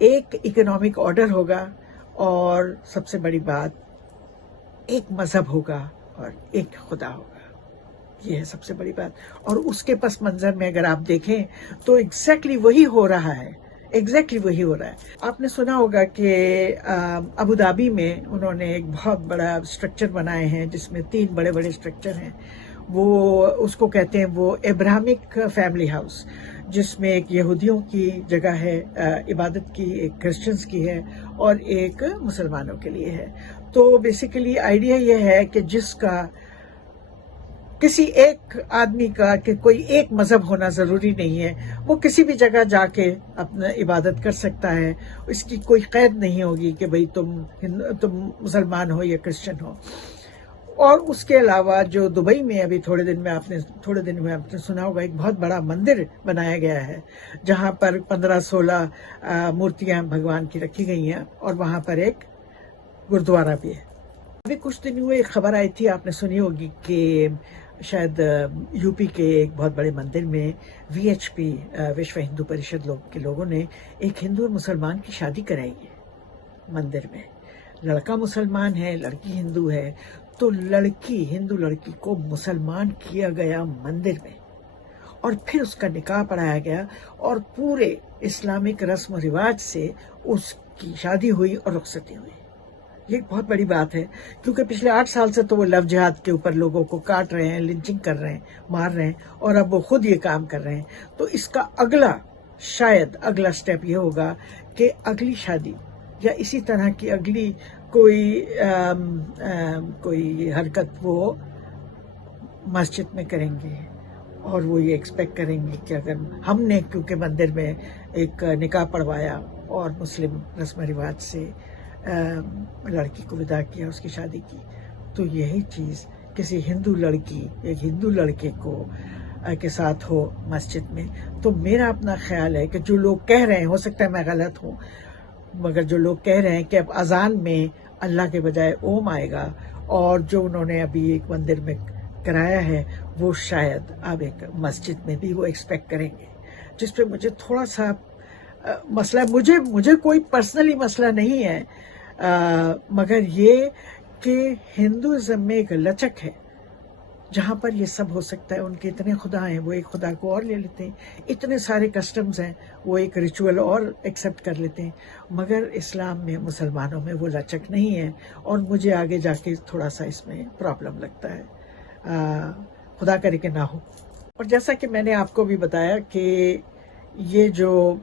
ایک economic order ہوگا اور سب سے بڑی بات ایک مذہب ہوگا اور ایک خدا ہوگا. یہ ہے سب سے بڑی بات. اور اس کے پس منظر میں اگر آپ دیکھیں تو ایگزیکٹلی وہی ہو رہا ہے. آپ نے سنا ہوگا کہ ابو دھابی میں انہوں نے ایک بہت بڑا اسٹرکچر بنائے ہیں جس میں 3 بڑے بڑے اسٹرکچر ہیں. وہ اس کو کہتے ہیں وہ ابراہمک فیملی ہاؤس، جس میں ایک یہودیوں کی جگہ ہے عبادت کی، ایک کرسچنز کی ہے اور ایک مسلمانوں کے لیے ہے. تو بیسیکلی آئیڈیا یہ ہے کہ جس کا کسی ایک آدمی کا کہ کوئی ایک مذہب ہونا ضروری نہیں ہے، وہ کسی بھی جگہ جا کے اپنا عبادت کر سکتا ہے. اس کی کوئی قید نہیں ہوگی کہ بھئی تم مسلمان ہو یا کرسچن ہو. اور اس کے علاوہ جو دبئی میں ابھی تھوڑے دن میں آپ نے سنا ہوگا ایک بہت بڑا مندر بنایا گیا ہے جہاں پر 15-16 مورتیاں بھگوان کی رکھی گئی ہیں اور وہاں پر ایک گردوارہ بھی ہے. ابھی کچھ دن ہوئے ایک خبر آئی تھی، آپ نے سنی ہوگی کہ شاید یو پی کے ایک بہت بڑے مندر میں V H P Vishwa Hindu Parishad کے لوگوں نے ایک ہندو اور مسلمان کی شادی کرائی ہے مندر میں. لڑکا مسلمان ہے، لڑکی ہندو ہے، تو ہندو لڑکی کو مسلمان کیا گیا مندر میں اور پھر اس کا نکاح پڑھایا گیا اور پورے اسلامک رسم و رواج سے اس کی شادی ہوئی اور رخصتی ہوئی. یہ ایک بہت بڑی بات ہے کیونکہ پچھلے 8 سال سے تو وہ لو جہاد کے اوپر لوگوں کو کاٹ رہے ہیں، لنچنگ کر رہے ہیں، مار رہے ہیں، اور اب وہ خود یہ کام کر رہے ہیں. تو اس کا شاید اگلا سٹیپ یہ ہوگا کہ اگلی شادی یا اسی طرح کی اگلی کوئی حرکت وہ مسجد میں کریں گے اور وہ یہ ایکسپیکٹ کریں گے کہ اگر ہم نے کیونکہ مندر میں ایک نکاح پڑھوایا اور مسلم رسم و رواج سے لڑکی کو ودا کیا، اس کی شادی کی، تو یہی چیز کسی ہندو لڑکی ایک ہندو لڑکے کے ساتھ ہو مسجد میں. تو میرا اپنا خیال ہے کہ جو لوگ کہہ رہے ہیں، ہو سکتا ہے میں غلط ہوں، مگر جو لوگ کہہ رہے ہیں کہ اب اذان میں اللہ کے بجائے اوم آئے گا، اور جو انہوں نے ابھی ایک مندر میں کرایا ہے وہ شاید اب ایک مسجد میں بھی وہ ایکسپیکٹ کریں گے، جس پہ مجھے تھوڑا سا مسئلہ، مجھے کوئی پرسنلی مسئلہ نہیں ہے، مگر یہ کہ ہندوازم میں ایک لچک ہے جہاں پر یہ سب ہو سکتا ہے. ان کے اتنے خدا ہیں، وہ ایک خدا کو اور لے لیتے ہیں، اتنے سارے کسٹمز ہیں، وہ ایک ریچول اور ایکسیپٹ کر لیتے ہیں. مگر اسلام میں، مسلمانوں میں وہ لچک نہیں ہے، اور مجھے آگے جا کے تھوڑا سا اس میں پرابلم لگتا ہے. خدا کرے کہ نہ ہو. اور جیسا کہ میں نے آپ کو بھی بتایا کہ یہ جو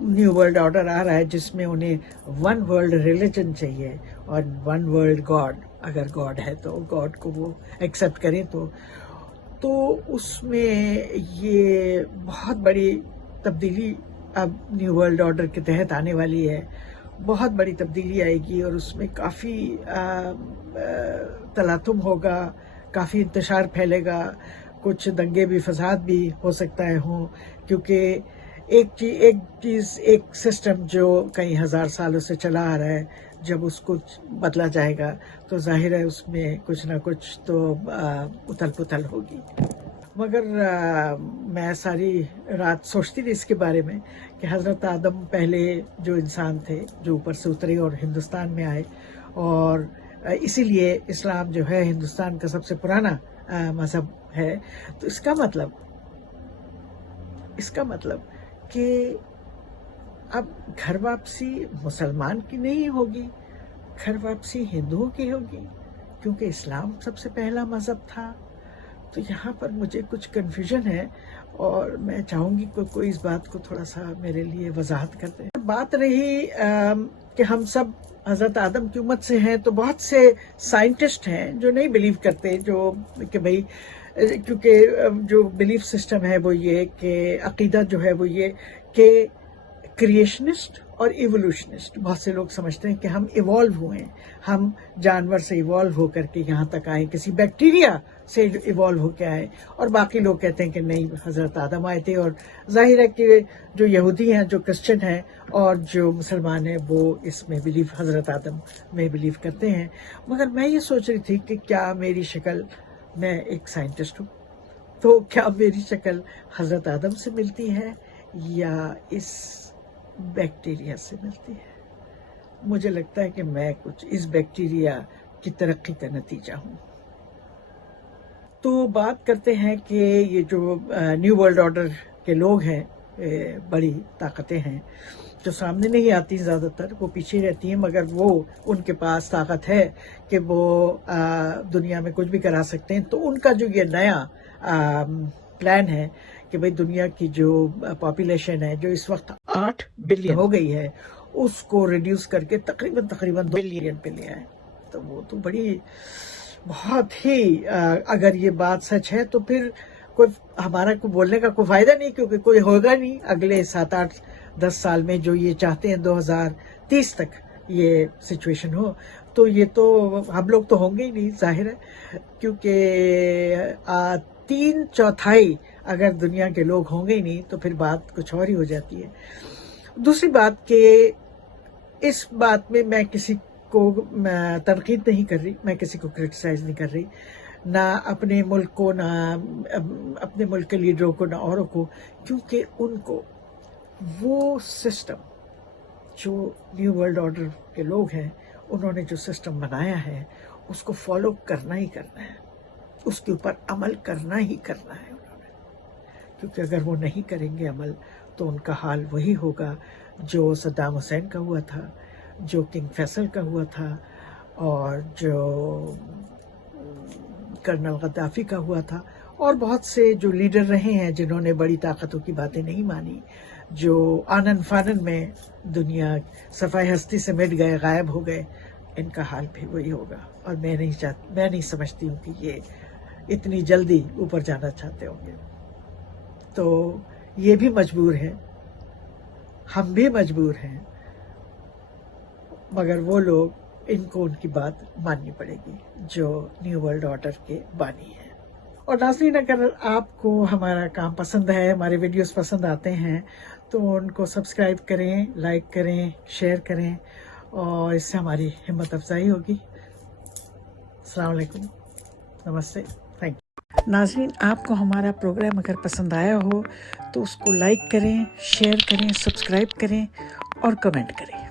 نیو ورلڈ آرڈر آ رہا ہے جس میں انہیں 1 ورلڈ ریلیجن چاہیے اور 1 ورلڈ گاڈ، اگر گاڈ ہے تو گاڈ کو وہ ایکسیپٹ کریں تو اس میں یہ بہت بڑی تبدیلی اب نیو ورلڈ آرڈر کے تحت آنے والی ہے. بہت بڑی تبدیلی آئے گی اور اس میں کافی تلاطم ہوگا، کافی انتشار پھیلے گا، کچھ دنگے بھی، فساد بھی ہو سکتا ہے ہوں، کیونکہ ایک سسٹم جو کئی ہزار سالوں سے چلا آ رہا ہے، جب اس کو بدلا جائے گا تو ظاہر ہے اس میں کچھ نہ کچھ تو اتھل پتھل ہوگی. مگر میں ساری رات سوچتی تھی اس کے بارے میں کہ حضرت آدم پہلے جو انسان تھے جو اوپر سے اترے اور ہندوستان میں آئے، اور اسی لیے اسلام جو ہے ہندوستان کا سب سے پرانا مذہب ہے. تو اس کا مطلب کہ اب گھر واپسی مسلمان کی نہیں ہوگی، گھر واپسی ہندوؤں کی ہوگی، کیونکہ اسلام سب سے پہلا مذہب تھا. تو یہاں پر مجھے کچھ کنفیوژن ہے اور میں چاہوں گی کہ کوئی اس بات کو تھوڑا سا میرے لیے وضاحت کر دیں. بات رہی کہ ہم سب حضرت آدم کی امت سے ہیں، تو بہت سے سائنٹسٹ ہیں جو نہیں بلیو کرتے، جو کہ بھئی کیونکہ جو بلیف سسٹم ہے وہ یہ کہ عقیدہ جو ہے وہ یہ کہ کریشنسٹ اور ایولوشنسٹ، بہت سے لوگ سمجھتے ہیں کہ ہم ایوالو ہوئے ہیں، ہم جانور سے ایوالو ہو کر کے یہاں تک آئے، کسی بیکٹیریا سے ایوالو ہو کے آئے، اور باقی لوگ کہتے ہیں کہ نہیں، حضرت آدم آئے تھے. اور ظاہر ہے کہ جو یہودی ہیں، جو کرسچن ہیں اور جو مسلمان ہیں وہ اس میں حضرت آدم میں بلیو کرتے ہیں. مگر میں یہ سوچ رہی تھی کہ کیا میری شکل، میں ایک سائنٹسٹ ہوں، تو کیا میری شکل حضرت آدم سے ملتی ہے یا اس بیکٹیریا سے ملتی ہے. مجھے لگتا ہے کہ میں کچھ اس بیکٹیریا کی ترقی کا نتیجہ ہوں. تو بات کرتے ہیں کہ یہ جو نیو ورلڈ آرڈر کے لوگ ہیں، بڑی طاقتیں ہیں جو سامنے نہیں آتی، زیادہ تر وہ پیچھے رہتی ہیں، مگر وہ ان کے پاس طاقت ہے کہ وہ دنیا میں کچھ بھی کرا سکتے ہیں. تو ان کا جو یہ نیا پلان ہے کہ بھئی دنیا کی جو پاپولیشن ہے جو اس وقت 8 بلین ہو گئی ہے، اس کو ریڈیوس کر کے تقریباً 2 بلین پہ لے آئے. تو وہ تو بڑی بہت ہی اگر یہ بات سچ ہے تو پھر کوئی ہمارا کو بولنے کا کوئی فائدہ نہیں، کیونکہ کوئی ہوگا نہیں اگلے 7-8-10 سال میں جو یہ چاہتے ہیں 2030 تک یہ سچویشن ہو. تو یہ تو ہم لوگ تو ہوں گے ہی نہیں، ظاہر ہے، کیونکہ 3/4 اگر دنیا کے لوگ ہوں گے ہی نہیں تو پھر بات کچھ اور ہی ہو جاتی ہے. دوسری بات کہ اس بات میں میں کسی کو تنقید نہیں کر رہی، میں کسی کو کرٹیسائز نہیں کر رہی، نہ اپنے ملک کو، نہ اپنے ملک کے لیڈروں کو، نہ اوروں کو، کیونکہ ان کو وہ سسٹم جو نیو ورلڈ آرڈر کے لوگ ہیں انہوں نے جو سسٹم بنایا ہے اس کو فالو کرنا ہی کرنا ہے، اس کے اوپر عمل کرنا ہی کرنا ہے انہوں نے. کیونکہ اگر وہ نہیں کریں گے عمل تو ان کا حال وہی ہوگا جو صدام حسین کا ہوا تھا، جو کنگ فیصل کا ہوا تھا، اور جو کرنل غدافی کا ہوا تھا، اور بہت سے جو لیڈر رہے ہیں جنہوں نے بڑی طاقتوں کی باتیں نہیں مانی، جو آنن فانن میں دنیا صفحہ ہستی سے مٹ گئے، غائب ہو گئے. ان کا حال بھی وہی ہوگا. اور میں نہیں سمجھتی ہوں کہ یہ اتنی جلدی اوپر جانا چاہتے ہوں گے. تو یہ بھی مجبور ہے، ہم بھی مجبور ہیں، مگر وہ لوگ ان کو ان کی بات ماننی پڑے گی جو نیو ورلڈ آرڈر کے بانی ہیں. اور ناظرین، اگر آپ کو ہمارا کام پسند ہے، ہمارے ویڈیوز پسند آتے ہیں تو ان کو سبسکرائب کریں، لائک کریں، شیئر کریں، اور اس سے ہماری ہمت افزائی ہوگی. السلام علیکم، نمستے، تھینک یو. ناظرین، آپ کو ہمارا پروگرام اگر پسند آیا ہو تو اس کو لائک کریں، شیئر کریں، سبسکرائب کریں اور کمنٹ کریں.